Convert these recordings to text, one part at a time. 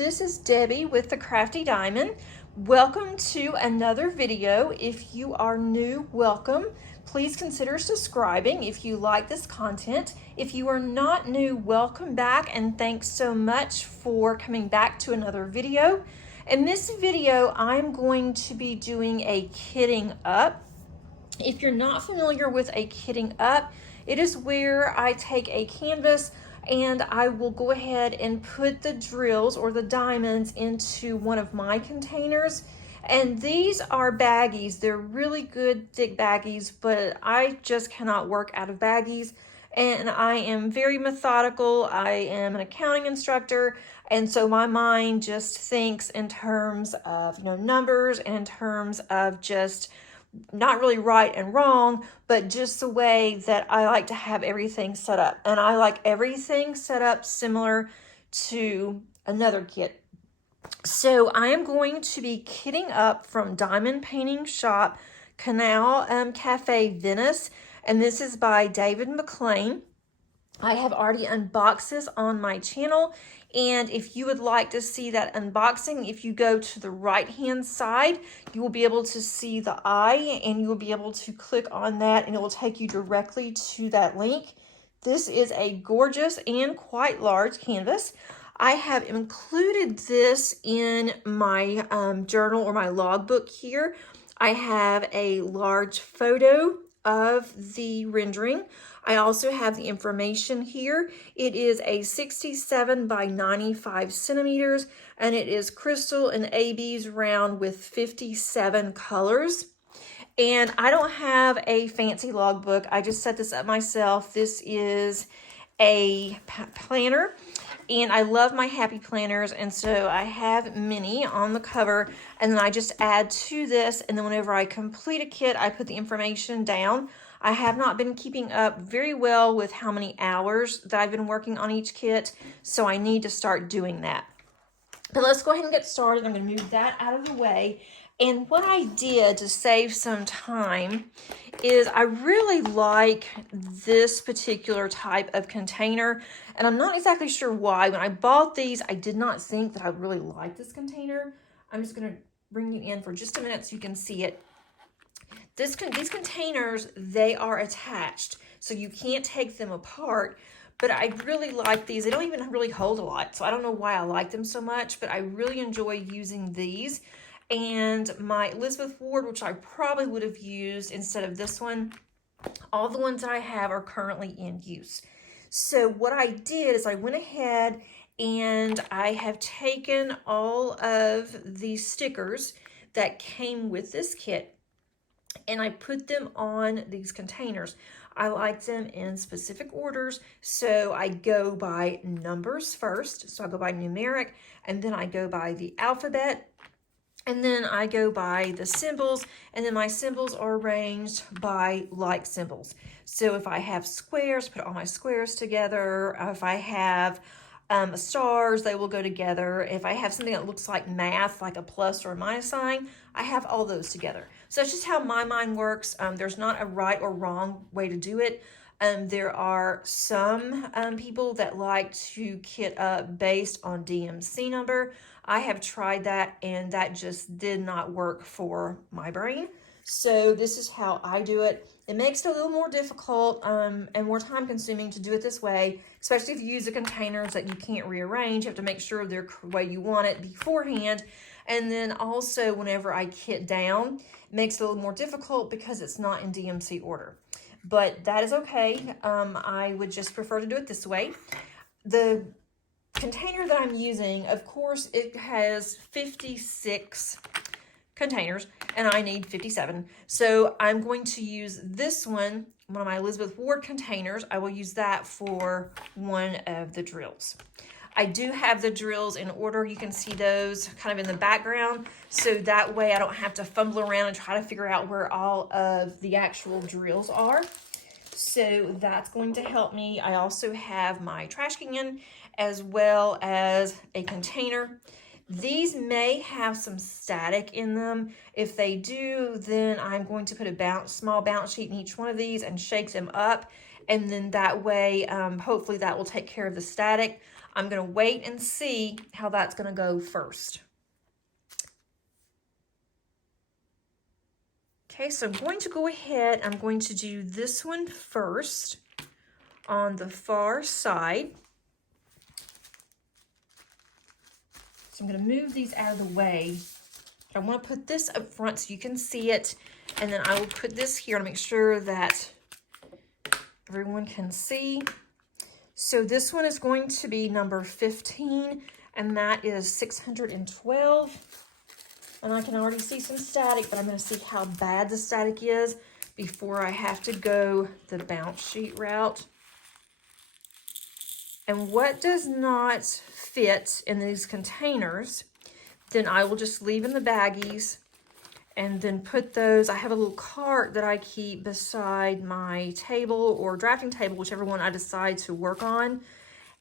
this is Debbie with the Crafty Diamond. Welcome to another video. If you are new, welcome. Please consider subscribing if you like this content. If you are not new, welcome back and thanks so much for coming back to another video. In this video, I'm going to be doing a kitting up. If you're not familiar with a kitting up, it is where I take a canvas and I will go ahead and put the drills or the diamonds into one of my containers. And these are baggies. They're really good thick baggies, but I just cannot work out of baggies. And I am very methodical. I am an accounting instructor. And so my mind just thinks in terms of, numbers and in terms of just not really right and wrong, but just the way that I like to have everything set up. And I like everything set up similar to another kit. So I am going to be kitting up from Diamond Painting Shop, Canal, Caffe, Venice. And this is by David McLean. I have already unboxed this on my channel. And if you would like to see that unboxing, if you go to the right-hand side, you will be able to see the eye and you will be able to click on that and it will take you directly to that link. This is a gorgeous and quite large canvas. I have included this in my journal or my logbook here. I have a large photo of the rendering. I also have the information here. It is a 67 by 95 centimeters and it is crystal and AB's round with 57 colors. And I don't have a fancy logbook. I just set this up myself. This is a planner and I love my happy planners, and so I have many on the cover, and then I just add to this, and then whenever I complete a kit, I put the information down. I have not been keeping up very well with how many hours that I've been working on each kit, so I need to start doing that. But let's go ahead and get started. I'm going to move that out of the way. And what I did to save some time is I really like this particular type of container. And I'm not exactly sure why. When I bought these, I did not think that I would really like this container. I'm just going to bring you in for just a minute so you can see it. These containers, they are attached, so you can't take them apart. But I really like these. They don't even really hold a lot, so I don't know why I like them so much, but I really enjoy using these. And my Elizabeth Ward, which I probably would have used instead of this one, all the ones that I have are currently in use. So what I did is I went ahead and I have taken all of the stickers that came with this kit and I put them on these containers. I like them in specific orders, so I go by numbers first. So I go by numeric, and then I go by the alphabet, and then I go by the symbols, and then my symbols are arranged by like symbols. So if I have squares, put all my squares together. If I have stars, they will go together. If I have something that looks like math, like a plus or a minus sign, I have all those together. So that's just how my mind works. There's not a right or wrong way to do it. There are some people that like to kit up based on DMC number. I have tried that and that just did not work for my brain. So this is how I do it. It makes it a little more difficult and more time consuming to do it this way, especially if you use the containers that you can't rearrange. You have to make sure they're the way you want it beforehand. And then also whenever I kit down, it makes it a little more difficult because it's not in DMC order. But that is okay. I would just prefer to do it this way. The container that I'm using, of course, it has 56 containers and I need 57. So I'm going to use this one of my Elizabeth Ward containers. I will use that for one of the drills. I do have the drills in order. You can see those kind of in the background. So that way I don't have to fumble around and try to figure out where all of the actual drills are. So that's going to help me. I also have my trash can as well as a container. These may have some static in them. If they do, then I'm going to put a small bounce sheet in each one of these and shake them up. And then that way, hopefully that will take care of the static. I'm going to wait and see how that's going to go first. Okay, so I'm going to go ahead. I'm going to do this one first on the far side. So I'm going to move these out of the way. I want to put this up front so you can see it, and then I will put this here to make sure that everyone can see. So this one is going to be number 15, and that is 612. And I can already see some static, but I'm going to see how bad the static is before I have to go the bounce sheet route. And what does not fit in these containers, then I will just leave in the baggies and then put those. I have a little cart that I keep beside my table or drafting table, whichever one I decide to work on.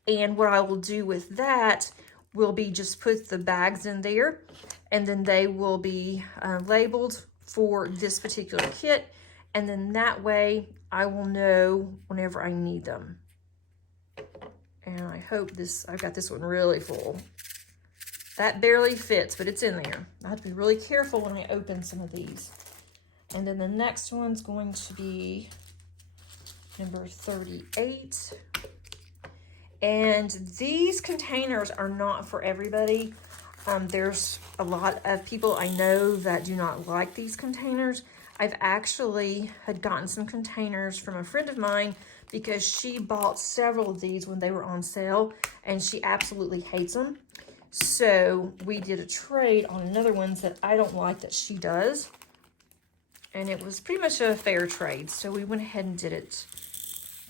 And what I will do with that will be just put the bags in there, and then they will be labeled for this particular kit. And then that way I will know whenever I need them. And I hope I've got this one really full. That barely fits, but it's in there. I have to be really careful when I open some of these. And then the next one's going to be number 38. And these containers are not for everybody. There's a lot of people I know that do not like these containers. I've actually had gotten some containers from a friend of mine because she bought several of these when they were on sale, and she absolutely hates them. So we did a trade on another ones that I don't like that she does. And it was pretty much a fair trade. So we went ahead and did it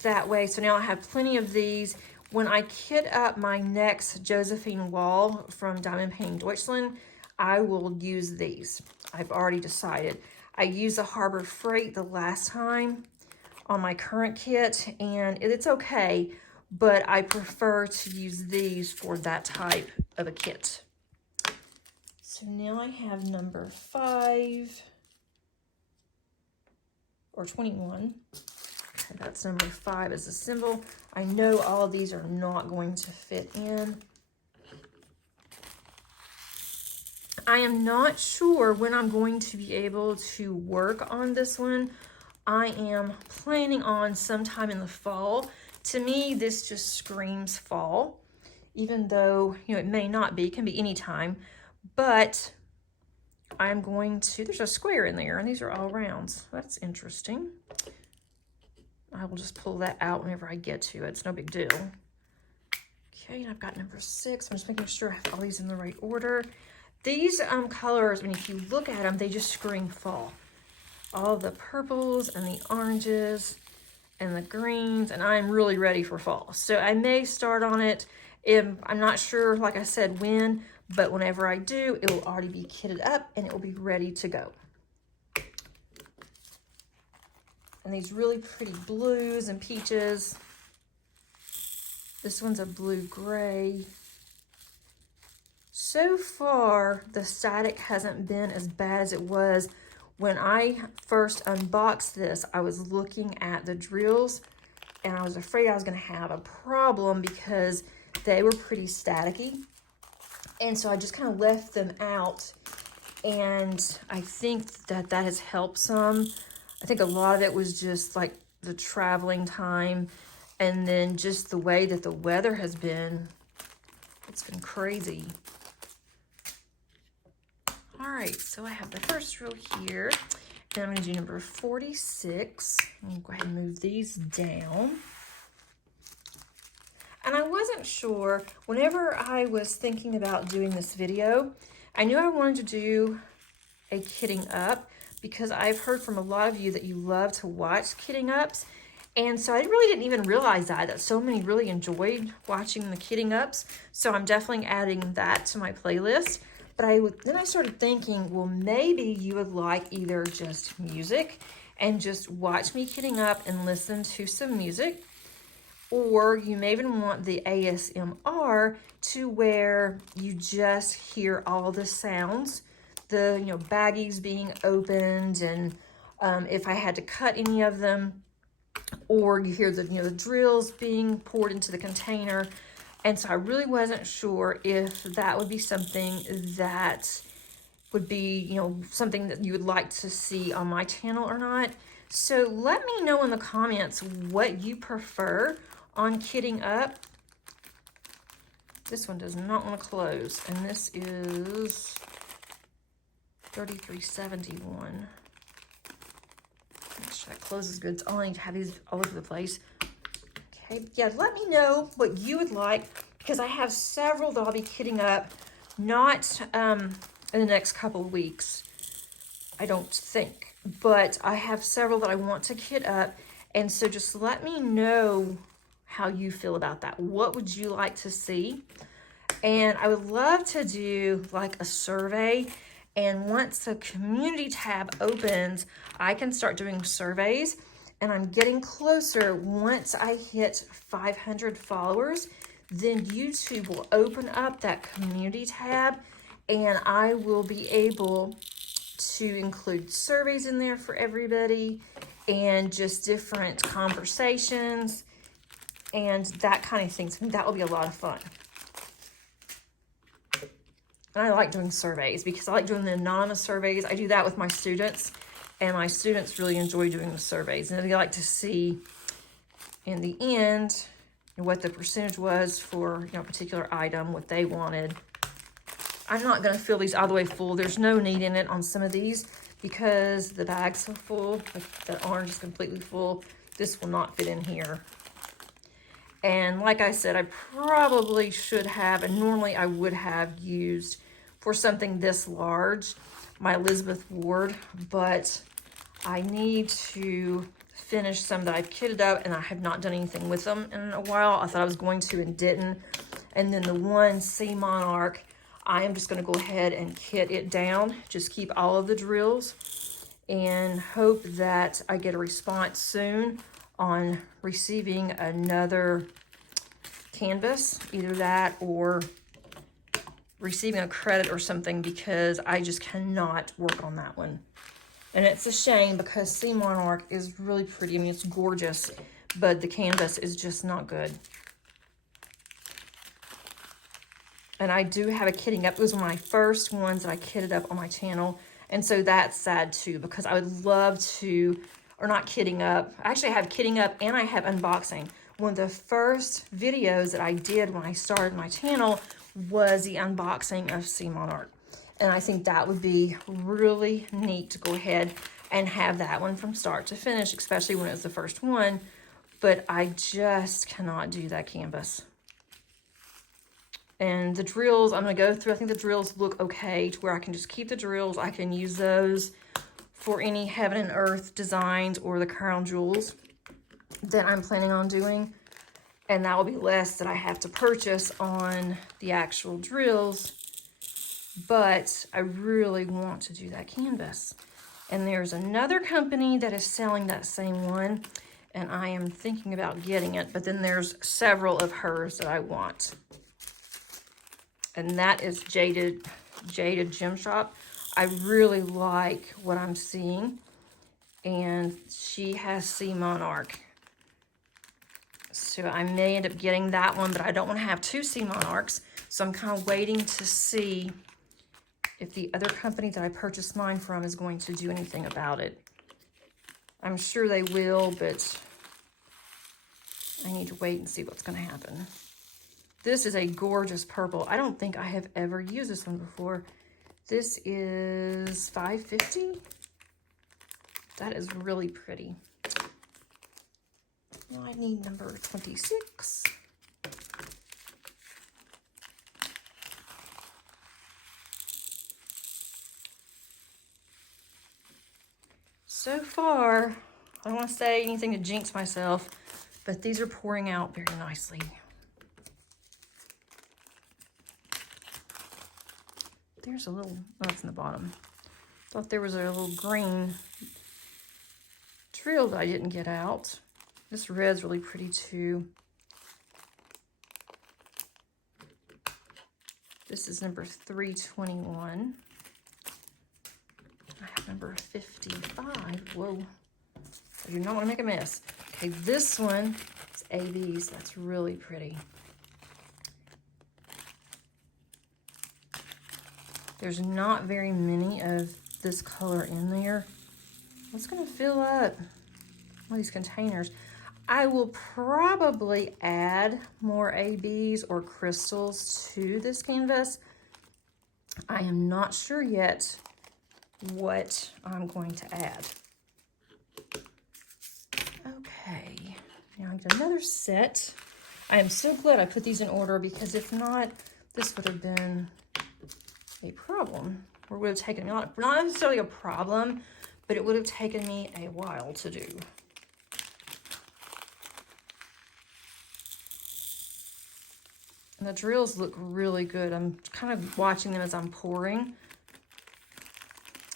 that way. So now I have plenty of these. When I kit up my next Josephine wall from Diamond Painting Deutschland, I will use these. I've already decided. I used the Harbor Freight the last time on my current kit, and it's okay, but I prefer to use these for that type of a kit. So now I have number 5 or 21. Okay, that's number 5 as a symbol. I know all of these are not going to fit in. I am not sure when I'm going to be able to work on this one. I am planning on sometime in the fall. To me, this just screams fall, even though, it may not be, it can be any time, but I'm going to, there's a square in there, and these are all rounds. That's interesting. I will just pull that out whenever I get to it. It's no big deal. Okay, and I've got number 6. I'm just making sure I have all these in the right order. These colors, if you look at them, they just scream fall. All the purples and the oranges and the greens, and I'm really ready for fall. So I may start on it. I'm not sure, like I said, when, but whenever I do, it will already be kitted up and it will be ready to go. And these really pretty blues and peaches. This one's a blue-gray. So far, the static hasn't been as bad as it was. When I first unboxed this, I was looking at the drills, and I was afraid I was going to have a problem because they were pretty staticky. And so I just kind of left them out, and I think that has helped some. I think a lot of it was just like the traveling time, and then just the way that the weather has been. It's been crazy. All right, so I have the first row here, and I'm going to do number 46. I'm going to go ahead and move these down. And I wasn't sure, whenever I was thinking about doing this video, I knew I wanted to do a kitting up because I've heard from a lot of you that you love to watch kitting ups. And so I really didn't even realize that so many really enjoyed watching the kitting ups. So I'm definitely adding that to my playlist. But then I started thinking, well, maybe you would like either just music and just watch me kitting up and listen to some music, or you may even want the ASMR to where you just hear all the sounds, the baggies being opened, and if I had to cut any of them, or you hear the the drills being poured into the container. And so I really wasn't sure if that would be something that would be, you know, something that you would like to see on my channel or not. So let me know in the comments what you prefer on kitting up. This one does not want to close, and this is $33.71. Make sure that closes good. I only have these all over the place. Okay, yeah, let me know what you would like, because I have several that I'll be kitting up, not in the next couple of weeks, I don't think, but I have several that I want to kit up, and so just let me know how you feel about that. What would you like to see? And I would love to do like a survey, and once the community tab opens, I can start doing surveys, and I'm getting closer. Once I hit 500 followers, then YouTube will open up that community tab, and I will be able to include surveys in there for everybody and just different conversations and that kind of thing. So that will be a lot of fun. And I like doing surveys because I like doing the anonymous surveys. I do that with my students, and my students really enjoy doing the surveys. And they like to see in the end what the percentage was for, you know, a particular item, what they wanted. I'm not going to fill these all the way full. There's no need in it on some of these because the bag's so full. The orange is completely full. This will not fit in here. And like I said, I probably should have, and normally I would have used for something this large, my Elizabeth Ward, but I need to finish some that I've kitted up, and I have not done anything with them in a while. I thought I was going to and didn't. And then the one Sea Monarch, I am just going to go ahead and kit it down, just keep all of the drills, and hope that I get a response soon on receiving another canvas, either that or receiving a credit or something, because I just cannot work on that one. And it's a shame because Sea Monarch is really pretty. I mean, it's gorgeous, but the canvas is just not good. And I do have a kitting up. It was one of my first ones that I kitted up on my channel. And so that's sad too, because I would love to, or not kitting up. I actually have kitting up and I have unboxing. One of the first videos that I did when I started my channel was the unboxing of Sea Monarch. And I think that would be really neat to go ahead and have that one from start to finish, especially when it was the first one. But I just cannot do that canvas. And the drills, I'm going to go through. I think the drills look okay to where I can just keep the drills. I can use those for any heaven and earth designs or the crown jewels that I'm planning on doing. And that will be less that I have to purchase on the actual drills. But I really want to do that canvas. And there's another company that is selling that same one, and I am thinking about getting it. But then there's several of hers that I want. And that is Jaded Gem Shop. I really like what I'm seeing. And she has Sea Monarch. So I may end up getting that one, but I don't want to have two Sea Monarchs. So I'm kind of waiting to see if the other company that I purchased mine from is going to do anything about it. I'm sure they will, but I need to wait and see what's going to happen. This is a gorgeous purple. I don't think I have ever used this one before. This is $5.50. That is really pretty. Now I need number 26. So far, I don't want to say anything to jinx myself, but these are pouring out very nicely. There's a little, oh, it's in the bottom. Thought there was a little green drill that I didn't get out. This red's really pretty too. This is number 321. I have number 55. Whoa. I do not want to make a mess. Okay, this one is AB's. That's really pretty. There's not very many of this color in there. What's gonna fill up all these containers? I will probably add more ABs or crystals to this canvas. I am not sure yet what I'm going to add. Okay, now I get another set. I am so glad I put these in order, because if not, this would have been a problem. Or would have taken me, not necessarily a problem, but it would have taken me a while to do. And the drills look really good. I'm kind of watching them as I'm pouring.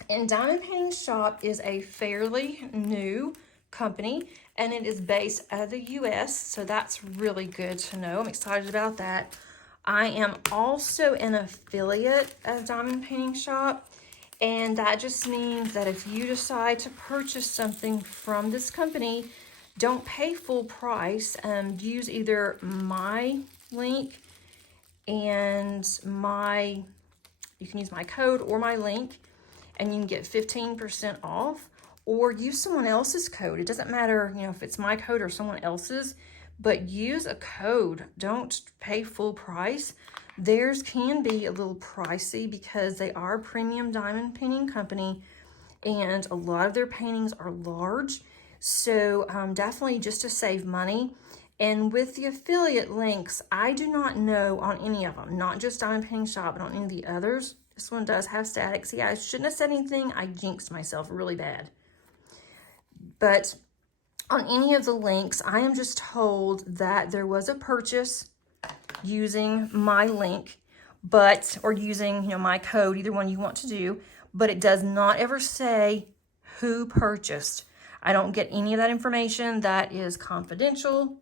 And Diamond Painting Shop is a fairly new company, and it is based out of the US, so that's really good to know. I'm excited about that. I am also an affiliate of Diamond Painting Shop, and that just means that if you decide to purchase something from this company, don't pay full price. Use either my link and you can use my code or my link, and you can get 15% off, or use someone else's code. It doesn't matter, you know, if it's my code or someone else's, but use a code. Don't pay full price. Theirs can be a little pricey because they are a premium diamond painting company, and a lot of their paintings are large. So definitely just to save money. And with the affiliate links, I do not know on any of them, not just Diamond Painting Shop, but on any of the others. This one does have static. See, I shouldn't have said anything. I jinxed myself really bad. But on any of the links, I am just told that there was a purchase using my link, or using, you know, my code, either one you want to do, but it does not ever say who purchased. I don't get any of that information. That is confidential.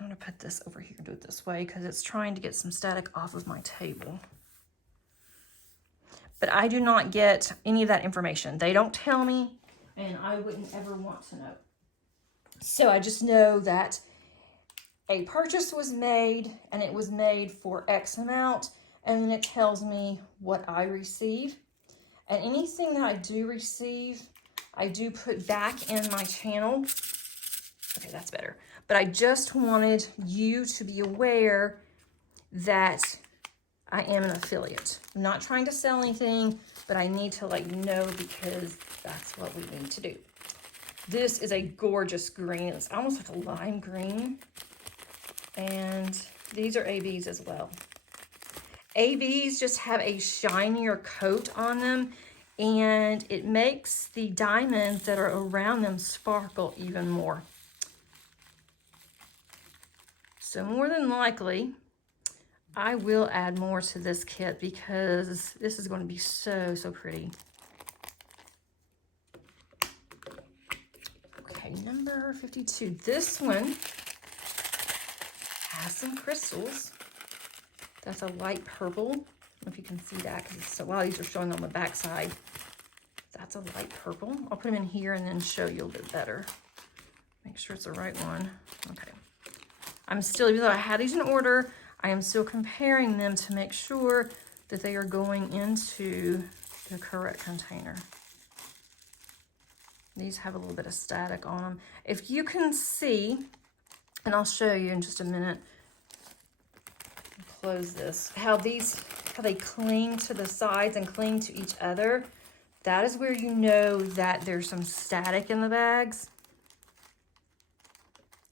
I'm gonna put this over here and do it this way because it's trying to get some static off of my table. But I do not get any of that information. They don't tell me, and I wouldn't ever want to know. So I just know that a purchase was made, and it was made for X amount, and then it tells me what I receive. And anything that I do receive, I do put back in my channel. Okay, that's better. But I just wanted you to be aware that I am an affiliate. I'm not trying to sell anything, but I need to let you know because that's what we need to do. This is a gorgeous green. It's almost like a lime green. And these are ABs as well. ABs just have a shinier coat on them, and it makes the diamonds that are around them sparkle even more. So more than likely, I will add more to this kit because this is going to be so, so pretty. Okay, number 52. This one has some crystals. That's a light purple. I don't know if you can see that because a lot of these are showing on the back side. That's a light purple. I'll put them in here and then show you a bit better. Make sure it's the right one. Okay. I'm still, even though I had these in order, I am still comparing them to make sure that they are going into the correct container. These have a little bit of static on them. If you can see, and I'll show you in just a minute, close this, how they cling to the sides and cling to each other. That is where you know that there's some static in the bags.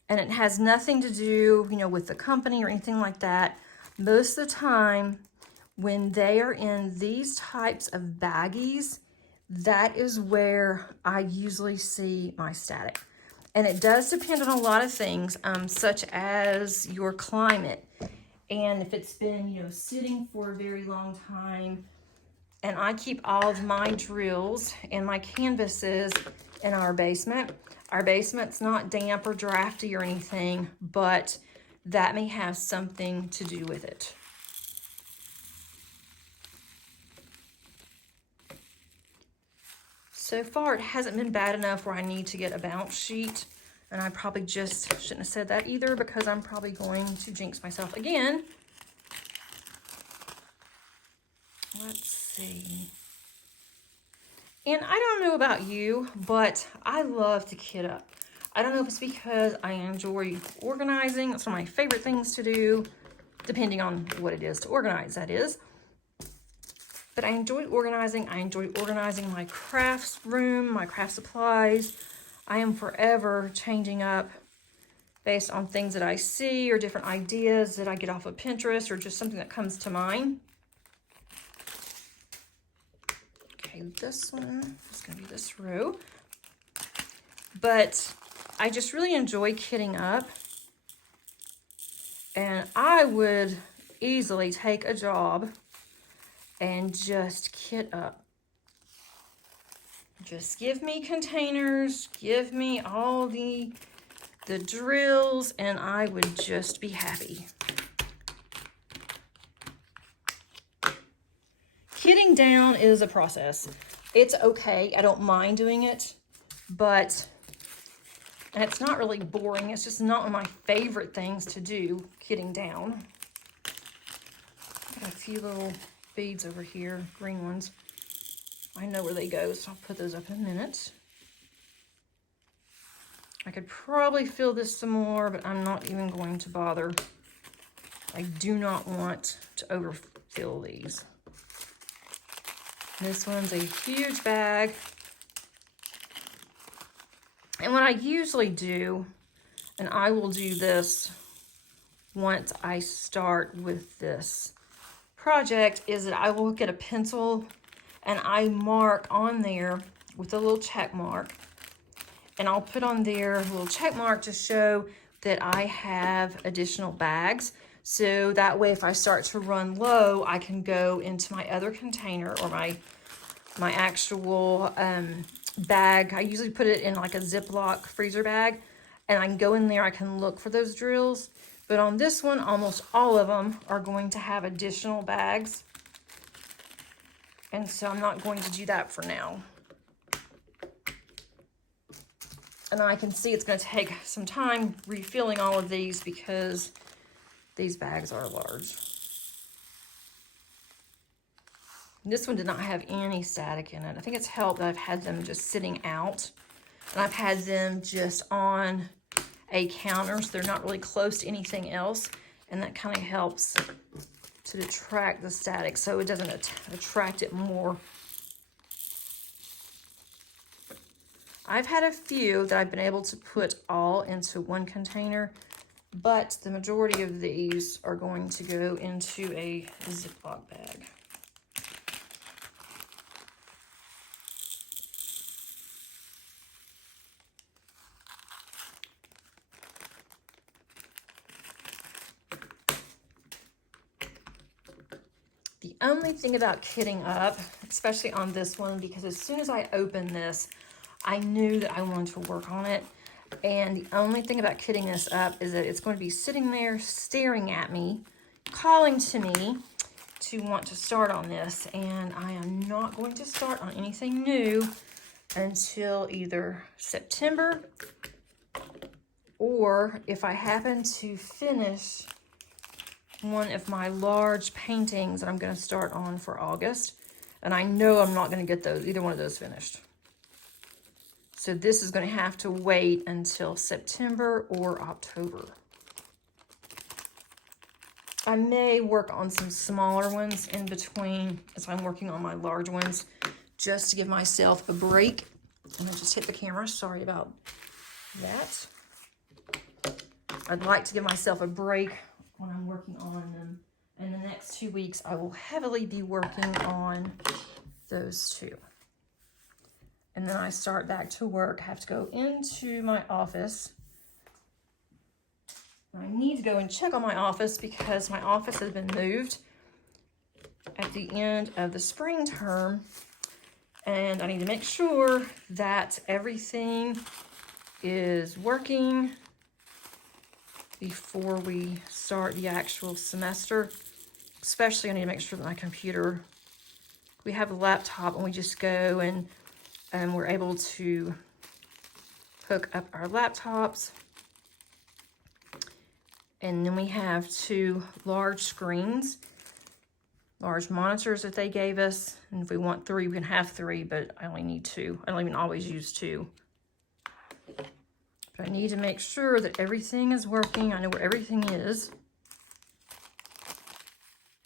And it has nothing to do, you know, with the company or anything like that. Most of the time, when they are in these types of baggies, that is where I usually see my static. And it does depend on a lot of things, such as your climate. And if it's been, you know, sitting for a very long time. And I keep all of my drills and my canvases in our basement. Our basement's not damp or drafty or anything, but that may have something to do with it. So far, it hasn't been bad enough where I need to get a bounce sheet. And I probably just shouldn't have said that either because I'm probably going to jinx myself again let's see. And I don't know about you, but I love to kit up. I don't know if it's because I enjoy organizing. It's one of my favorite things to do, depending on what it is to organize, that is. But I enjoy organizing. I enjoy organizing my crafts room, my craft supplies. I am forever changing up based on things that I see or different ideas that I get off of Pinterest or just something that comes to mind. Okay, this one is going to be this row. But I just really enjoy kitting up. And I would easily take a job and just kit up. Just give me containers, give me all the drills, and I would just be happy. Kitting down is a process. It's okay, I don't mind doing it, but, and it's not really boring, it's just not one of my favorite things to do, kitting down. Got a few little beads over here, green ones. I know where they go, so I'll put those up in a minute. I could probably fill this some more, but I'm not even going to bother. I do not want to overfill these. This one's a huge bag. And what I usually do, and I will do this once I start with this project, is that I will get a pencil and I mark on there with a little check mark, and I'll put on there a little check mark to show that I have additional bags. So that way, if I start to run low, I can go into my other container or my actual bag. I usually put it in like a Ziploc freezer bag, and I can go in there, I can look for those drills. But on this one, almost all of them are going to have additional bags. And so I'm not going to do that for now. And I can see it's going to take some time refilling all of these because these bags are large. This one did not have any static in it. I think it's helped that I've had them just sitting out. And I've had them just on a counter, so they're not really close to anything else. And that kind of helps to detract the static so it doesn't attract it more. I've had a few that I've been able to put all into one container, but the majority of these are going to go into a Ziploc bag. The only thing about kitting up, especially on this one, because as soon as I opened this, I knew that I wanted to work on it. And the only thing about kitting this up is that it's going to be sitting there staring at me, calling to me to want to start on this. And I am not going to start on anything new until either September, or if I happen to finish one of my large paintings that I'm going to start on for August. And I know I'm not going to get either one of those finished. So this is going to have to wait until September or October. I may work on some smaller ones in between as I'm working on my large ones, just to give myself a break. And I just hit the camera, sorry about that. I'd like to give myself a break when I'm working on them. In the next 2 weeks, I will heavily be working on those two. And then I start back to work. I have to go into my office. I need to go and check on my office because my office has been moved at the end of the spring term. And I need to make sure that everything is working before we start the actual semester. Especially I need to make sure that my computer, we have a laptop and we just go and we're able to hook up our laptops. And then we have 2 large screens. large monitors that they gave us. And if we want 3, we can have 3, but I only need 2. I don't even always use 2. But I need to make sure that everything is working. I know where everything is.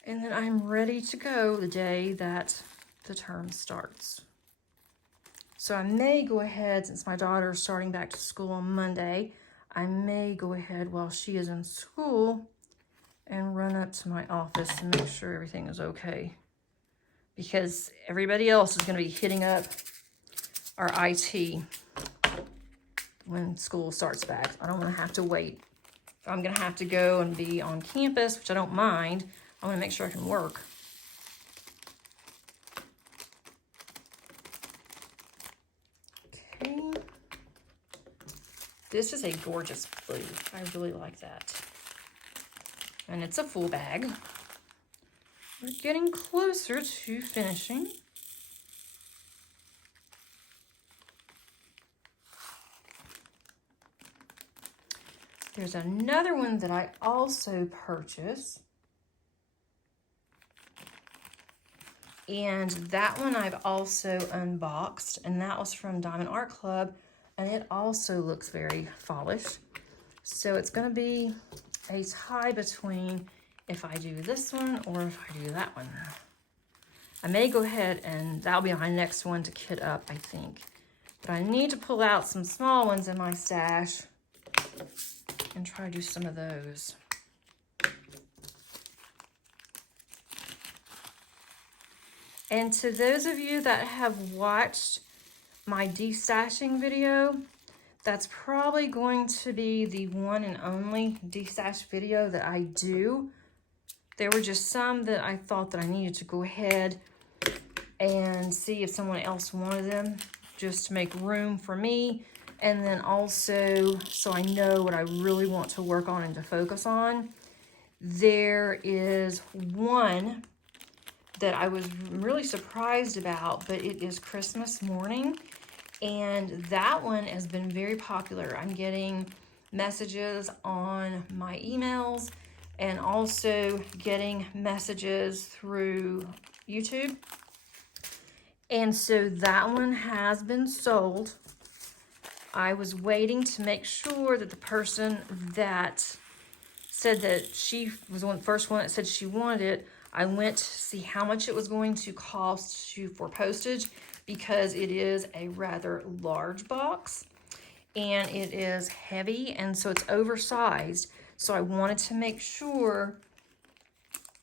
And then I'm ready to go the day that the term starts. So I may go ahead, since my daughter is starting back to school on Monday, I may go ahead while she is in school and run up to my office and make sure everything is okay. Because everybody else is going to be hitting up our IT when school starts back. I don't want to have to wait. If I'm going to have to go and be on campus, which I don't mind, I want to make sure I can work. Okay. This is a gorgeous blue. I really like that. And it's a full bag. We're getting closer to finishing. There's another one that I also purchased. And that one I've also unboxed, and that was from Diamond Art Club, and it also looks very fallish. So it's going to be a tie between if I do this one or if I do that one. I may go ahead and that'll be my next one to kit up, I think. But I need to pull out some small ones in my stash and try to do some of those. And to those of you that have watched my destashing video, that's probably going to be the one and only destash video that I do. There were just some that I thought that I needed to go ahead and see if someone else wanted them, just to make room for me. And then also, so I know what I really want to work on and to focus on. There is one that I was really surprised about, but it is Christmas morning. And that one has been very popular. I'm getting messages on my emails and also getting messages through YouTube. And so that one has been sold. I was waiting to make sure that the person that said that she was the first one that said she wanted it, I went to see how much it was going to cost for postage, because it is a rather large box and it is heavy, and so it's oversized. So I wanted to make sure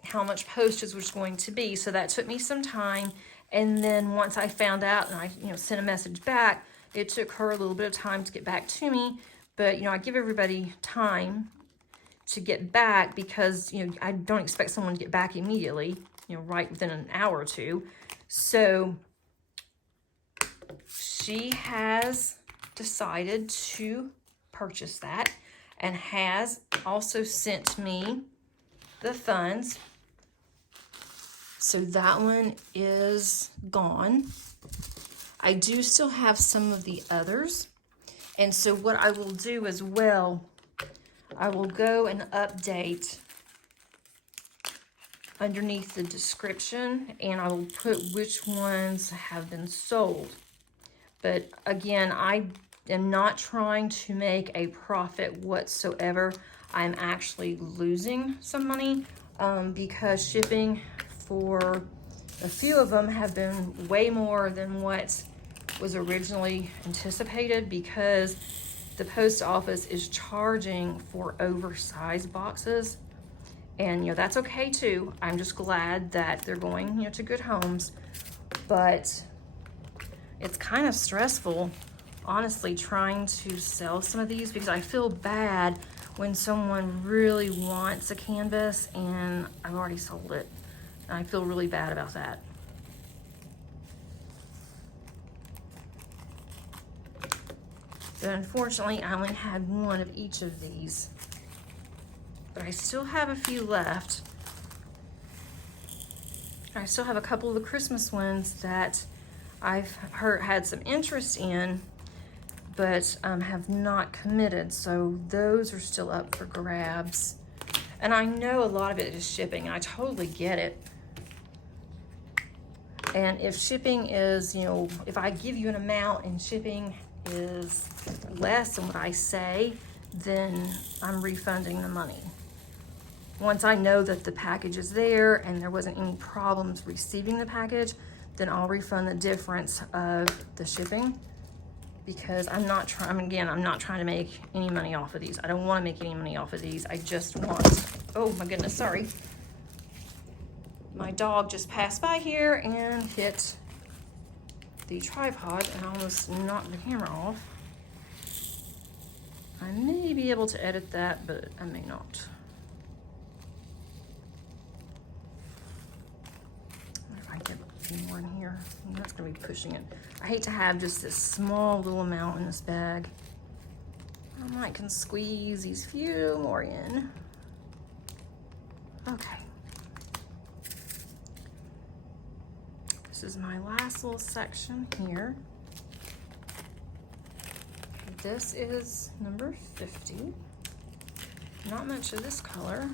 how much postage was going to be. So that took me some time. And then once I found out and I sent a message back, it took her a little bit of time to get back to me. But I give everybody time to get back, because I don't expect someone to get back immediately, right within an hour or two. So she has decided to purchase that and has also sent me the funds. So that one is gone. I do still have some of the others. And so what I will do as well, I will go and update underneath the description, and I will put which ones have been sold. But again, I am not trying to make a profit whatsoever. I'm actually losing some money because shipping for a few of them have been way more than what was originally anticipated, because the post office is charging for oversized boxes. And that's okay too. I'm just glad that they're going to good homes. But it's kind of stressful, honestly, trying to sell some of these, because I feel bad when someone really wants a canvas and I've already sold it. And I feel really bad about that. But unfortunately, I only had one of each of these. But I still have a few left. I still have a couple of the Christmas ones that I've had some interest in, but have not committed. So those are still up for grabs. And I know a lot of it is shipping, and I totally get it. And if shipping is, you know, if I give you an amount and shipping is less than what I say, then I'm refunding the money. Once I know that the package is there and there wasn't any problems receiving the package, then I'll refund the difference of the shipping, because I'm not trying to make any money off of these. I don't want to make any money off of these. I just want, oh my goodness, sorry. My dog just passed by here and hit the tripod and almost knocked the camera off. I may be able to edit that, but I may not. If I get any more in here, that's gonna be pushing it. I hate to have just this small little amount in this bag. I might can squeeze these few more in. Okay. This is my last little section here. This is number 50. Not much of this color.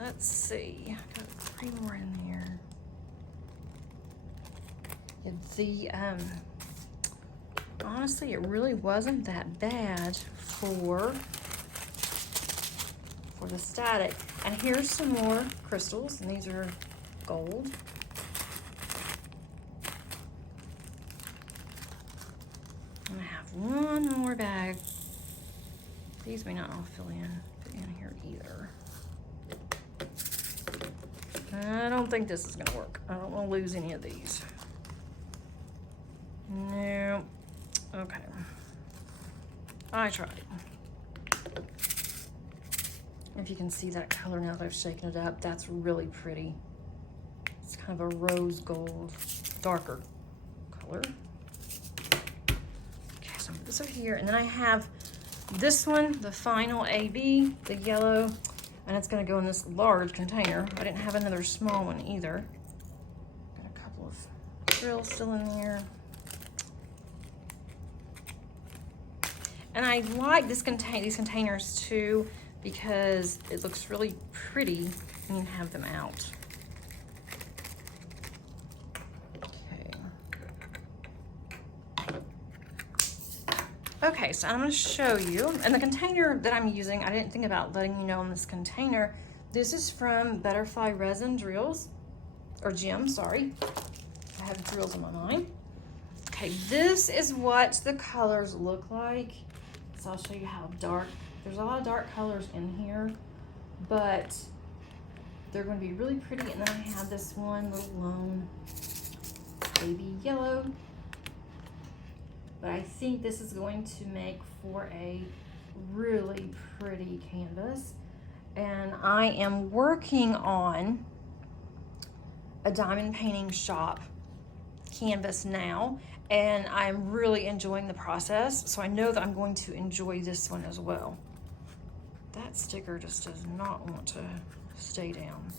Let's see, got 3 more in there. Yeah, honestly, it really wasn't that bad for the static. And here's some more crystals, and these are gold. I'm gonna have one more bag. These may not all fit in here either. I don't think this is gonna work. I don't want to lose any of these. No. Okay. I tried. If you can see that color now that I've shaken it up, that's really pretty. It's kind of a rose gold, darker color. Okay, so I'm gonna put this over here, and then I have this one, the final AB, the yellow, and it's gonna go in this large container. I didn't have another small one either. Got a couple of drills still in there. And I like these containers too, because it looks really pretty when you have them out. Okay, so I'm gonna show you, and the container that I'm using, I didn't think about letting you know on this container. This is from Butterfly Resin Drills, or Gem, sorry. I have drills in my mind. Okay, this is what the colors look like. So I'll show you how dark. There's a lot of dark colors in here, but they're going to be really pretty. And then I have this one little lone baby yellow. But I think this is going to make for a really pretty canvas. And I am working on a diamond painting shop canvas now, and I'm really enjoying the process. So I know that I'm going to enjoy this one as well. That sticker just does not want to stay down.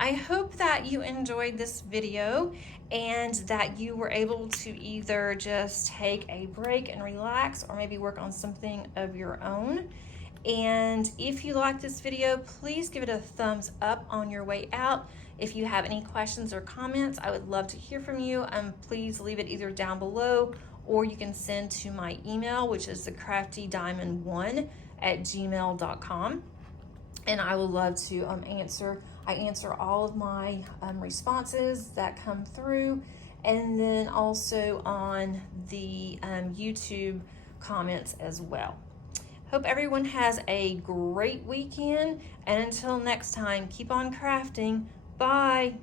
I hope that you enjoyed this video and that you were able to either just take a break and relax, or maybe work on something of your own. And if you like this video, please give it a thumbs up on your way out. If you have any questions or comments, I would love to hear from you. Please leave it either down below, or you can send to my email, which is the craftydiamond1@gmail.com. And I would love to I answer all of my responses that come through, and then also on the YouTube comments as well. Hope everyone has a great weekend, and until next time, keep on crafting. Bye.